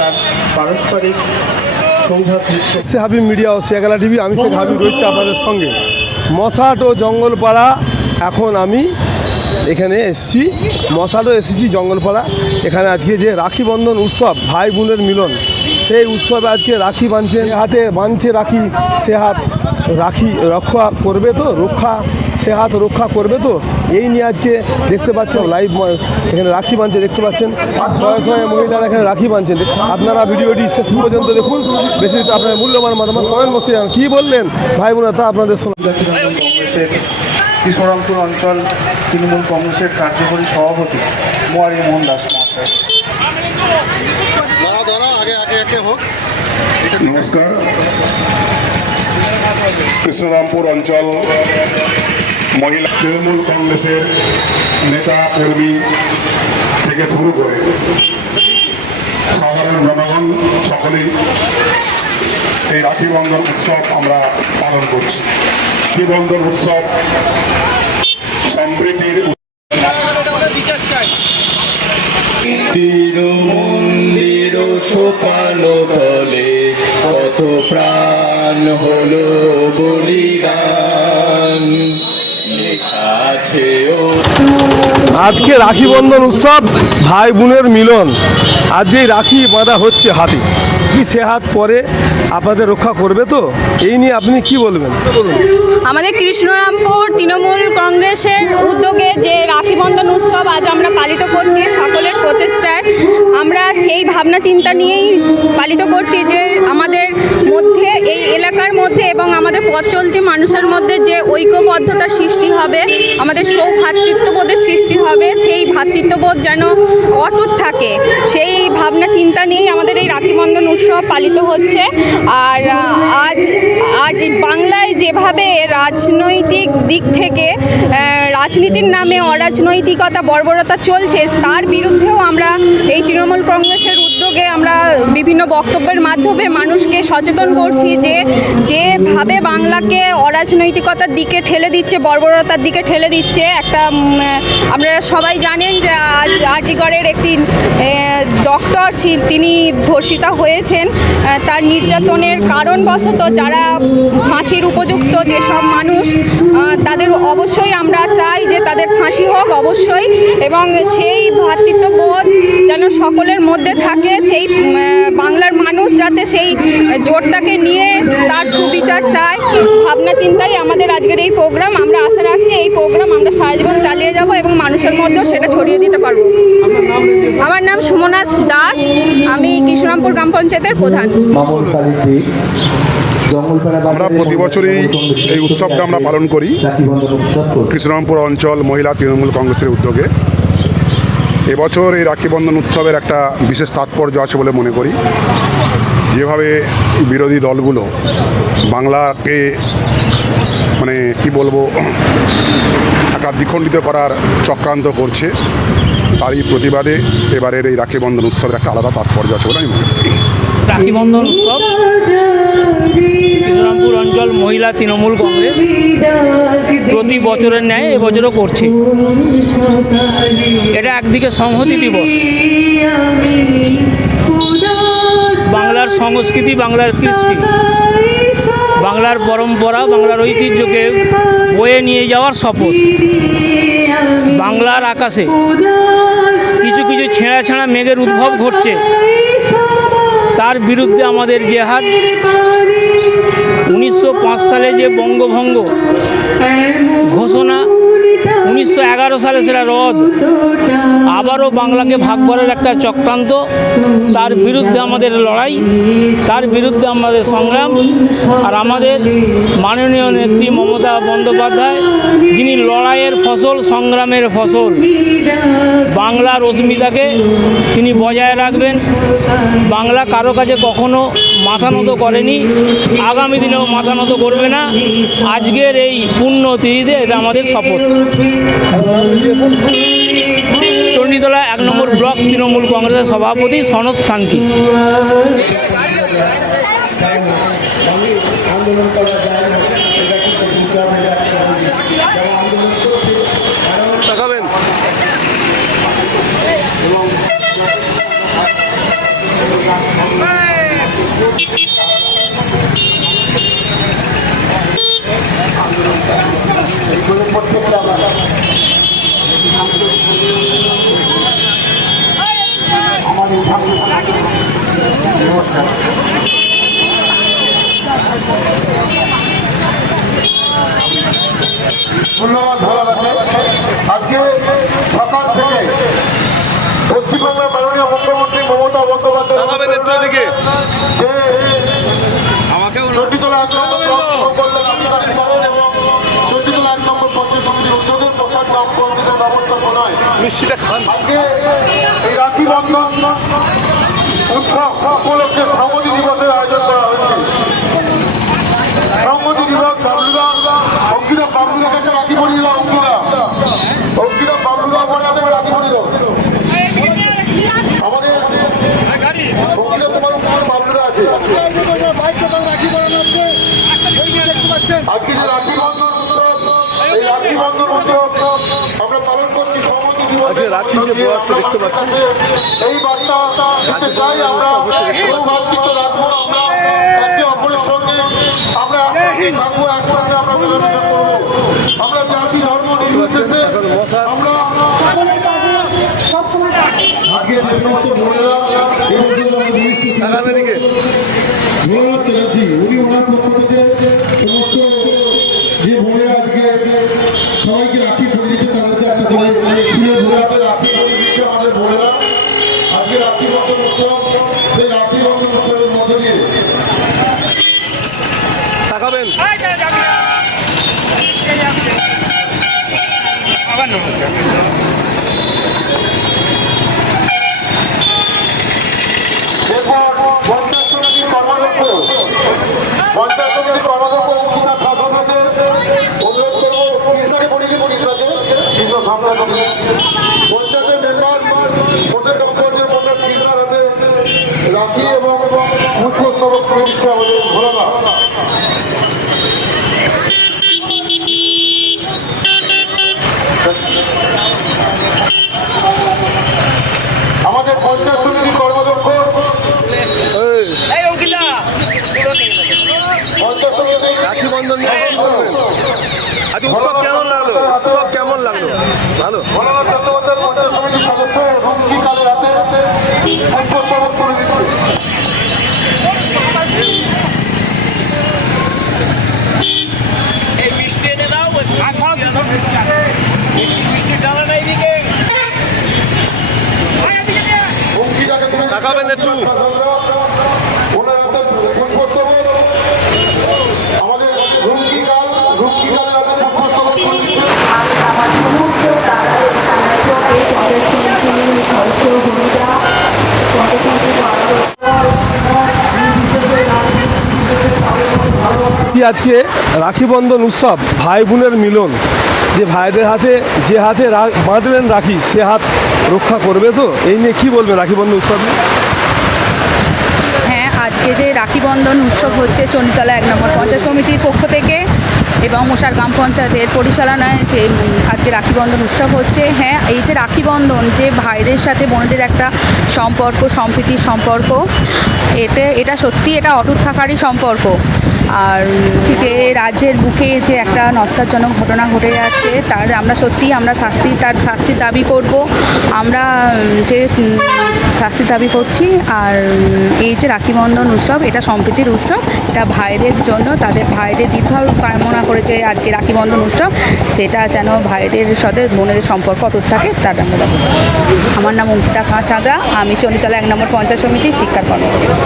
তার পারস্পরিক সৌভাতৃত্ব। হাবিব মিডিয়া ও শেখালা টিভি, আমি শেখ হাবিব রয়েছি আপনাদের সঙ্গে। মশাট ও জঙ্গলপাড়া, এখন আমি এখানে এসেছি, মশাটও এসেছি জঙ্গলপাড়া। এখানে আজকে যে রাখি বন্ধন উৎসব, ভাই বোনের মিলন, সেই উৎসবে আজকে রাখি বাঁধছেন, হাতে বাঁধছে রাখি, সে হাত রাখি রক্ষা করবে তো, সে হাত রক্ষা করবে তো, এই নিয়ে আজকে দেখতে পাচ্ছেন লাইভ এখানে রাখি বাঁধছে, দেখতে পাচ্ছেন শয়ে শয়ে মহিলারা এখানে রাখি বাঁধছেন। আপনারা ভিডিওটি শেষ পর্যন্ত দেখুন, বেশি বেশি আপনার মূল্যবান মতামত কমেন্ট বসে যান। কী বললেন ভাই বোনেরা তা আপনাদের শোনা। কংগ্রেসের কৃষ্ণরামপুর অঞ্চল তৃণমূল কংগ্রেসের কার্যকরী সভাপতি মোয়ারি মোহন দাস মহাশয়। নমস্কার। কৃষ্ণরামপুর অঞ্চল মহিলা তৃণমূল কংগ্রেসের নেতা কর্মী থেকে শুরু করে সাধারণ জনগণ সকলেই এই রাখি বন্ধন উৎসব আমরা পালন করছি। রাখি বন্ধন উৎসব সম্প্রীতির মন্দির সোপানো তলে কত প্রাণ হলো বলিদান। আজকে রাখি বন্ধন উৎসব, ভাই বোনের মিলন। আজকে রাখি বাঁধা হচ্ছে হাতে, কি সে হাত পরে আপনাদের রক্ষা করবে তো, এই নিয়ে আপনি কি বলবেন? আমাদের কৃষ্ণরামপুর তৃণমূল কংগ্রেসের উদ্যোগে যে রাখি বন্ধন উৎসব আজ আমরা পালিত করছি, সকলের প্রচেষ্টায় আমরা সেই ভাবনা চিন্তা নিয়েই পালিত করছি যে আমাদের মধ্যে, এই এলাকার মধ্যে এবং আমাদের পথ চলতি মানুষের মধ্যে যে ঐক্যবদ্ধতা সৃষ্টি হবে, আমাদের সৌভ্রাতৃত্ববোধের সৃষ্টি হবে, সেই ভ্রাতৃত্ববোধ যেন অটুট থাকে, সেই ভাবনা চিন্তা নিয়েই আমাদের এই রাখি বন্ধন উৎসব পালিত হচ্ছে। আর আজ বাংলায় যেভাবে রাজনৈতিক দিক থেকে রাজনীতির নামে অরাজনৈতিকতা, বর্বরতা চলছে, তার বিরুদ্ধেও আমরা এই তৃণমূল কংগ্রেসের উদ্যোগে আমরা বিভিন্ন বক্তব্যের মাধ্যমে মানুষকে সচেতন করছি যে যেভাবে বাংলাকে অরাজনৈতিকতার দিকে ঠেলে দিচ্ছে, বর্বরতার দিকে ঠেলে দিচ্ছে। একটা আপনারা সবাই জানেন যে আজিগড়ের একটি ডক্টর, তিনি ধর্ষিতা হয়েছেন। তার নির্যাতনের কারণবশত যারা ফাঁসির উপযুক্ত যেসব মানুষ, তাদের অবশ্যই আমরা চাই যে তাদের ফাঁসি হোক অবশ্যই, এবং সেই ভ্রাতৃত্ববোধ যেন সকলের মধ্যে থাকে, সেই বাংলার মানুষ যাতে সেই জোটটাকে নিয়ে তার সুবিচার চায়, ভাবনা চিন্তাই আমাদের আজকের এই প্রোগ্রাম। আমরা আশা রাখছি এই প্রোগ্রাম আমরা সারা জীবন চালিয়ে যাব এবং মানুষের মধ্যেও সেটা ছড়িয়ে দিতে পারবো। আমার নাম সুমনা দাস, আমি কৃষ্ণরামপুর গ্রাম পঞ্চায়েতের প্রধান। আমরা প্রতি বছরই এই উৎসবটা আমরা পালন করি কৃষ্ণরামপুর অঞ্চল মহিলা তৃণমূল কংগ্রেসের উদ্যোগে। এবছর এই রাখি বন্ধন উৎসবের একটা বিশেষ তাৎপর্য আছে বলে মনে করি। যেভাবে বিরোধী দলগুলো বাংলাকে মানে কি বলবো একটা দ্বিখণ্ডিত করার চক্রান্ত করছে, তারই প্রতিবাদে এবারের এই রাখি বন্ধন উৎসবের একটা আলাদা তাৎপর্য আছে বলে আমি মনে করি। রাখি বন্ধন উৎসব কৃষ্ণরামপুর অঞ্চল মহিলা তৃণমূল কংগ্রেস প্রতি বছরের ন্যায় এবছরও করছে। এটা একদিকে সংহতি দিবস, বাংলার সংস্কৃতি, বাংলার কৃষ্টি, বাংলার পরম্পরা, বাংলার ঐতিহ্যকে বয়ে নিয়ে যাওয়ার শপথ। বাংলার আকাশে কিছু কিছু ছেঁড়া ছেঁড়া মেঘের উদ্ভব ঘটছে, তার বিরুদ্ধে আমাদের জেহাদ। 1905 সালে যে বঙ্গভঙ্গ ঘোষণা, 1911 সালে সেটা রদ, আবারও বাংলাকে ভাগ করার একটা চক্রান্ত, তার বিরুদ্ধে আমাদের লড়াই, তার বিরুদ্ধে আমাদের সংগ্রাম। আর আমাদের মাননীয় নেত্রী মমতা বন্দ্যোপাধ্যায়, যিনি লড়াইয়ের ফসল, সংগ্রামের ফসল, বাংলার অস্মিতাকে তিনি বজায় রাখবেন। বাংলা কারো কাছে কখনো মাথা নত করেনি, আগামী দিনেও মাথা নত করবে না। আজকের এই পুণ্যতিথিতে এটা আমাদের শপথ। চণ্ডীতলা 1 নম্বর ব্লক তৃণমূল কংগ্রেসের সভাপতি সনদ শান্তি। তাকাবেন। ধন্যবাদ ভালো লাগলো। আজকে সকাল থেকে পশ্চিমবঙ্গের মাননীয় মুখ্যমন্ত্রী মমতা বন্দ্যোপাধ্যায় চণ্ডীতলা 1 নম্বর ব্লক কল্যাণ অধিকারী করেন এবং চণ্ডীতলা 1 নম্বর পঞ্চায়েত সমিতির উদ্যোগে প্রসাদ গ্রাম পঞ্চায়েতের ব্যবস্থাপনায় আজকে এই রাখি বন্ধন উৎসব উপলক্ষে সংহতি দিবসের আয়োজন করা হয়েছে। সংহতি দিবস বাবলুদা অঙ্কিতা বাবলুদাকে একটা রাখি পরিয়ে দাও। অঙ্কিতা বাবলুদা পরে তুমি রাখি পরিয়ে দাও। আমাদের অঙ্কিতা তোমার উপর বাবলুদা আছে। আজকে যে রাখি বন্ধন উৎসব, এই রাখি বন্ধন উৎসব আমরা পালন করছি সংহতি দিবস। আজকে রাখি যে বোয়াচ্ছে দেখতে পাচ্ছেন, এই বার্তা দিতে চাই আমরা কোনো ভাতৃত্ব রাখবো, আমরা একে অপরের সঙ্গে আমরা থাকবো, একসঙ্গে আমরা মেলামেশা করবো। আমরা জাতি ধর্ম নির্বিশেষে আমরা আজকে যে সমস্ত বোনেরা চ্যাটার্জি উনি ওনার পক্ষ থেকে সমস্ত যে বোনেরা আজকে সবাইকে রাখি পরিয়ে দিচ্ছে, তাদেরকে একটা করে ফুলের বোনাতে রাখি পরিয়ে দিচ্ছে আমাদের বোনেরা। আজকে রাখি বন্ধন উৎসব, সেই রাখি বন্ধন উৎসবের মধ্য দিয়ে তাকাবেন। পঞ্চায়েত সমিতির কর্মাধ্যক্ষ অঙ্কিতা ঠাকুরকে অনুরোধ করবো কৃষ্ণাকে পড়িয়ে কৃষ্ণাকে কৃষ্ণ সামনে পঞ্চায়েতের মেম্বার ভোটের দপ্তরের মধ্যে কৃষ্ণার হাতে রাখি এবং মুখ্য স্তবক করে দিচ্ছে আমাদের ভোলাদা। আমাদের পঞ্চায়েত সমিতির কর্মাধ্যক্ষ রাখি বন্ধন নিয়ে কি বলবেন? আজ উৎসব কেমন লাগলো? উৎসব কেমন লাগলো? ভালো। ভোলানাথ চট্টোপাধ্যায় পঞ্চায়েত সমিতির সদস্য রুমকি কালের হাতে পুষ্পস্তবক করে দিচ্ছে। অঙ্কিতাকে করে দিচ্ছে। তাকাবেন একটু। ওনার হাতে পুষ্পস্তবক, আমাদের রুমকি কালের হাতে পুষ্পস্তবক করে দিচ্ছে। আজকে রাখি বন্ধন উৎসব, ভাই বোনের মিলন, যে ভাইদের হাতে যে হাতে বাঁধলেন রাখি সে হাত রক্ষা করবে তো, এই নিয়ে কি বলবেন রাখি বন্ধন উৎসব নিয়ে? হ্যাঁ, আজকে যে রাখি বন্ধন উৎসব হচ্ছে চণ্ডীতলা 1 নম্বর পঞ্চায়েত সমিতির পক্ষ থেকে এবং মশার গ্রাম পঞ্চায়েতের পরিচালনায় যে আজকে রাখি বন্ধন উৎসব হচ্ছে। হ্যাঁ, এই যে রাখি বন্ধন যে ভাইদের সাথে বোনদের একটা সম্পর্ক, সম্প্রীতির সম্পর্ক, এটা সত্যি এটা অটুট থাকারই সম্পর্ক। আর যে রাজ্যের বুকে যে একটা নস্তারজনক ঘটনা ঘটে যাচ্ছে তার আমরা সত্যিই আমরা শাস্তির দাবি করব, আমরা যে শাস্তির দাবি করছি। আর এই যে রাখি বন্ধন উৎসব এটা সম্প্রীতির উৎসব, এটা ভাইদের জন্য, তাদের ভাইদের দীর্ঘায়ু কামনা করেছে আজকে রাখি বন্ধন উৎসব, সেটা যেন ভাইদের সাথে বোনেদের সম্পর্ক অটুট থাকে তার আমরা দাবি। আমার নাম অঙ্কিতা চাঁদা, আমি চণ্ডীতলা 1 নম্বর পঞ্চায়েত সমিতির শিক্ষার কর্মকর্তা।